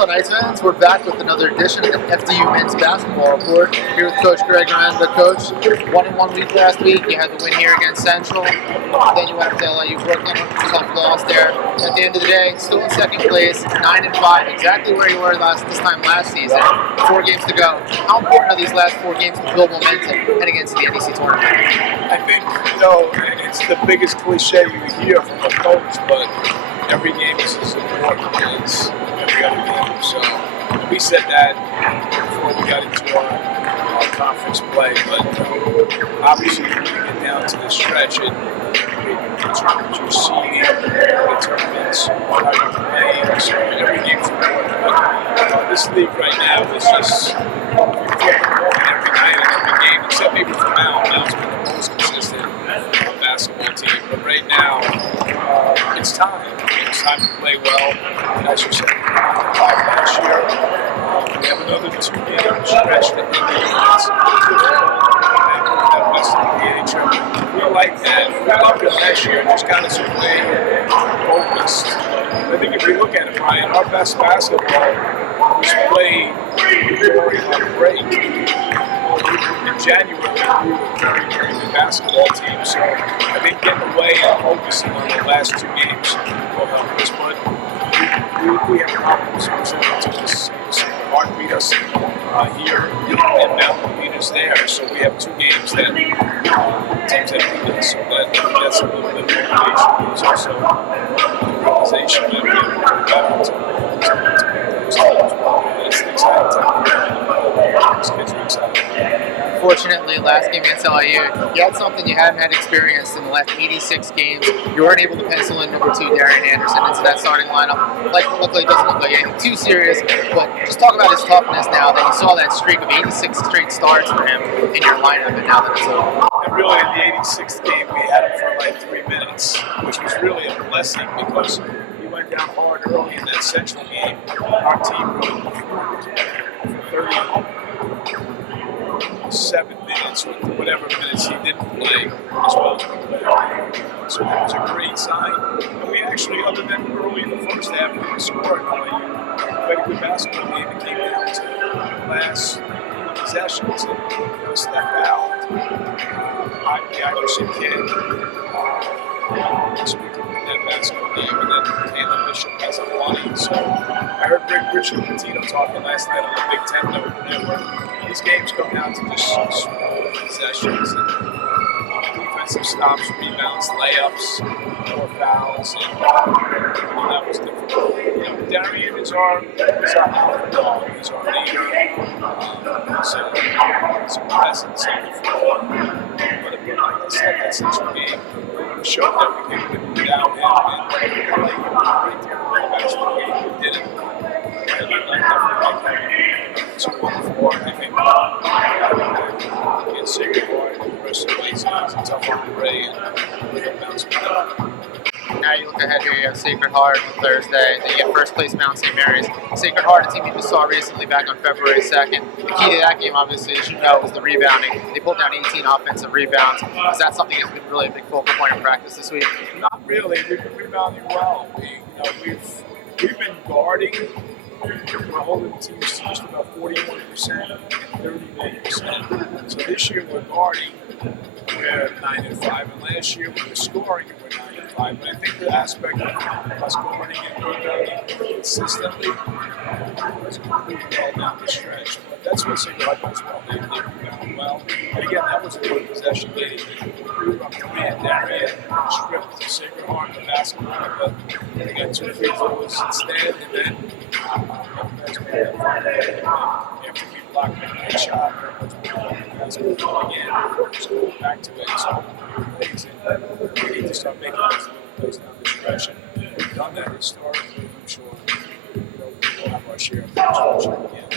Hello, Knights fans. We're back with another edition of the FDU men's basketball report. Here with Coach Greg Herenda. Coach, 1-1 week last week. You had the win here against Central. Then you went up to LIU Brooklyn, tough loss there. At the end of the day, still in second place, 9-5, exactly where you were this time last season. 4 games to go. How important are these last 4 games to build momentum heading into the NEC tournament? I think, it's the biggest cliche you hear from a coach, but every game is as important as every other game. So we said that before we got into our conference play, but obviously when you get down to the stretch, it determines your seeding, it determines how you play, so every game's important. But this league right now is just every night and every game, except maybe for Mal. Mal's been the most consistent basketball team, but right now it's time. It's time to play well. And as you said, 5 last year. We have another 2-game stretch that we like that. We loved it last year. Just got us away focused. I think if you look at it, Brian, our best basketball was played on a break. In January, we were a very, very good basketball team. So I think getting away and focusing on the last 2 games will help us. But we have problems. To just hard beat us here and Mountain beat us there. So we have 2 games that teams that beat us. So that's a little bit of motivation. It's also the realization that we have to go better to beat those teams. It's the exciting time. These kids are excited. Unfortunately, last game against LIU, you had something you hadn't had experienced in the last 86 games. You weren't able to pencil in number 2 Darian Anderson into that starting lineup. Doesn't look like anything too serious, but just talk about his toughness now that you saw that streak of 86 straight starts for him in your lineup, and now that it's over. And really, in the 86th game, we had him for like 3 minutes, which was really a blessing because he went down hard early in that Central game. Our team really performed for 37 minutes or whatever minutes he didn't play as well as we played. So that was a great sign. And we actually, other than early in the first half, we scored. We had a good basketball game. It came down to the last possessions and stepped out. The Iverson kid. So we could win that basketball game, and then Taylor Bishop has a money. So I heard Richard Petito talking last night on the Big Ten Network. These games come down to just small possessions and defensive stops, rebounds, layups, more fouls, and that was difficult. Darian is our alpha dog. He's our leader. He's a presence on the floor. But like I said, that Central game showed that we could win without him, and right there in the basketball game, we did it. And I definitely like him. So 1-4, I think against Sacred Heart and the rest of the ways, it's a tough one to play, and we can bounce back. Now you look ahead here, you have Sacred Heart on Thursday, then you have first place Mount St. Mary's. Sacred Heart, a team you just saw recently back on February 2nd. The key to that game, obviously, as you know, was the rebounding. They pulled down 18 offensive rebounds. Is that something that's been really a big focal point of practice this week? Not really. We've been rebounding well. We've been guarding. We're holding the teams to just about 41% and 38%. So this year we're guarding. We're 9-5, and last year we were scoring and we're 9-5. But I think the aspect of us guarding and rebounding consistently was improved well down the stretch. But that's what Sacred Heart does well. They rebound well. And again, that was a good possession game. We were up to man Darian, stripped Sacred Heart in the basketball, but they got 2 free throws instead, and then after we blocked that shot, again, just go back to it. So we need to start making those plays down the stretch, and we've done that historically. I'm sure we'll have our share of those again.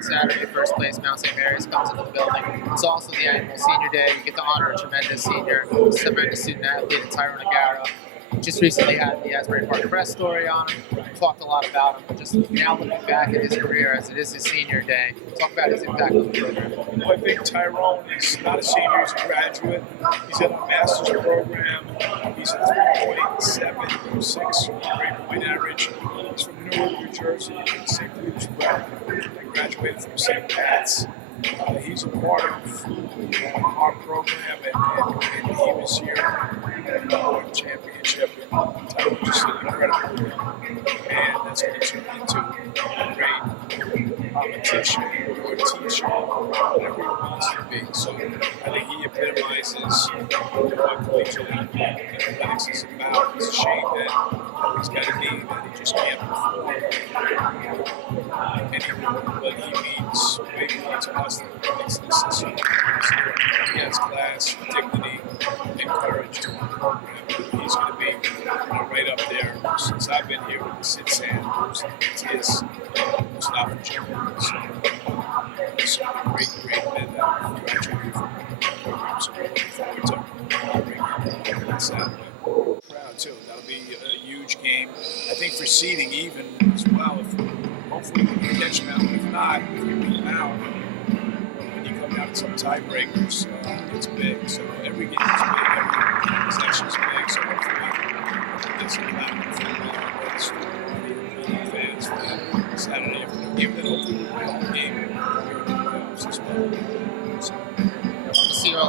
Saturday, first place Mount St. Mary's comes into the building. It's also the annual senior day. You get to honor a tremendous senior, tremendous student athlete in Tyrone Agara. Just recently had the Asbury Park Press story on him. Talked a lot about him, but just now looking back at his career as it is his senior day, talk about his impact on the program. Well, I think Tyrone is not a senior, he's a graduate. He's in a master's program. He's a 3.706 grade point average. He's from New Newark, New Jersey, St. Peter's Prep. I graduated from St. Pat's. He's a part of our program, and he was here at the championship, and that was just an incredible win. And that's what he turned into great competition or teacher, whatever he wants to be. So I think he epitomizes what collegiate athletics is about. It's a shame that he's got a game that he just can't perform anymore, but he means way more to us than he makes the system. He has class, dignity, and courage to our program. He's going to be right up there since I've been here with the Sid Sanders, Tis, Mustafa Jones. So it's a great men that have graduated from the program. So we're looking forward to bringing him on Saturday. Proud too. That'll be a huge game. I think for seeding even as well. Hopefully we can catch them out. If not, if we beat them out, when you come down to some tiebreakers, it's big. So every game is big. Every possession is big. So hopefully there's some fans for that Saturday afternoon game. Then hopefully we'll play home game here in the playoffs as well. So, We'll see how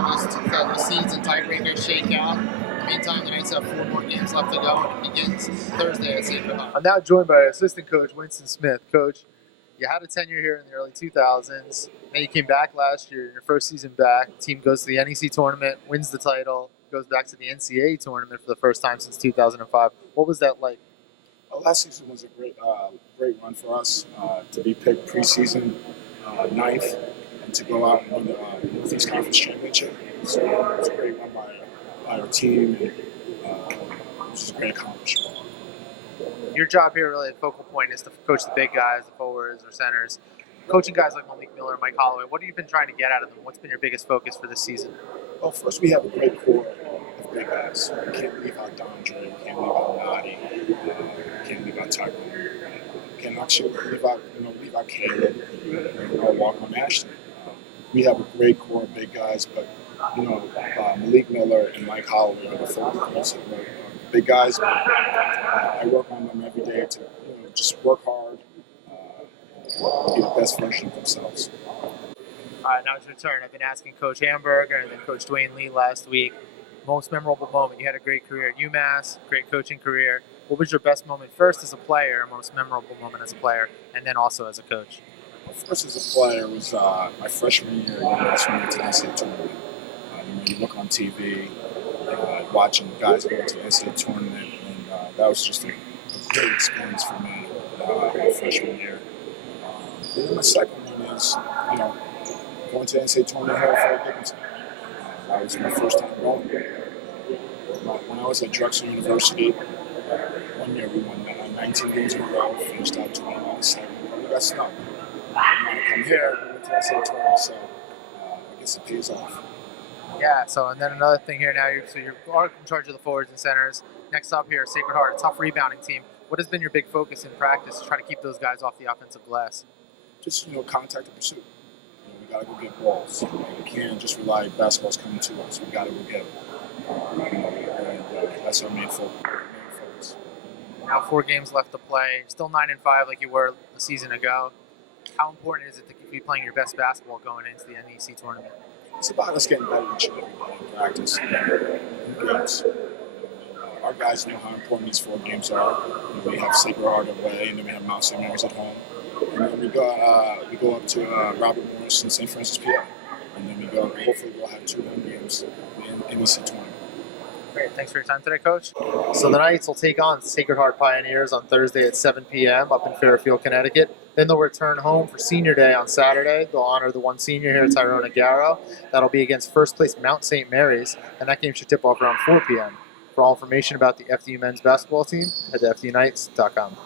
the seeds and tiebreakers shake out. In the meantime, the Knights have 4 more games left to go, and it begins Thursday at Sacred Heart. I'm now joined by assistant coach Winston Smith. Coach, you had a tenure here in the early 2000s. Then you came back last year, your first season back. The team goes to the NEC tournament, wins the title, goes back to the NCAA tournament for the first time since 2005. What was that like? Last season was a great run for us to be picked preseason ninth and to go out and win the Northeast Conference Championship. So it was a great run by our team, and it was just a great accomplishment. Your job here, really, the focal point is to coach the big guys, the forwards or centers. Coaching guys like Malik Miller and Mike Holloway, what have you been trying to get out of them? What's been your biggest focus for this season? Well, first we have a great core of big guys. We can't leave out Dondre, we can't leave out Nadi, we can't leave out Tyrone. We can't actually leave out Caleb or Walker Ashton. We have a great core of big guys, but Malik Miller and Mike Holloway are the focal big guys. But, I work on them every day to just work hard, be the best version of themselves. All right, now it's your turn. I've been asking Coach Hamburger and then Coach Dwayne Lee last week. Most memorable moment. You had a great career at UMass, great coaching career. What was your best moment first as a player, most memorable moment as a player, and then also as a coach? First as a player was my freshman year when I went to the NCAA tournament. You look on TV, watching guys go to the NCAA tournament, and that was just a great experience for me my freshman year. And then my second one is, going to the NCAA tournament here at Fort Dickinson. That was my first time going. When I was at Drexel University, one year we won 19 games in a row, finished out 21-7. We got snubbed. When I come here, we went to the NCAA tournament, so I guess it pays off. Yeah, so and then another thing here now, you're in charge of the forwards and centers. Next up here, Sacred Heart, a tough rebounding team. What has been your big focus in practice to try to keep those guys off the offensive glass? Just, contact and pursuit. We got to go get balls. We can't just rely basketball's coming to us. We got to go get them. And that's our main focus. Now 4 games left to play. Still 9-5 like you were a season ago. How important is it to be playing your best basketball going into the NEC tournament? It's about us getting better each and every day in practice and games. Our guys know how important these 4 games are. We have Sacred Heart away, and then we have Mount St. Mary's at home. And then we go up to Robert Morris and St. Francis, PA. And then hopefully we'll have 2 home games in NEC tournament. Great. Thanks for your time today, Coach. So the Knights will take on Sacred Heart Pioneers on Thursday at 7 p.m. up in Fairfield, Connecticut. Then they'll return home for Senior Day on Saturday. They'll honor the one senior here, Tyrone Garrow. That'll be against first place Mount St. Mary's, and that game should tip off around 4 p.m. For all information about the FDU men's basketball team, head to FDUKnights.com.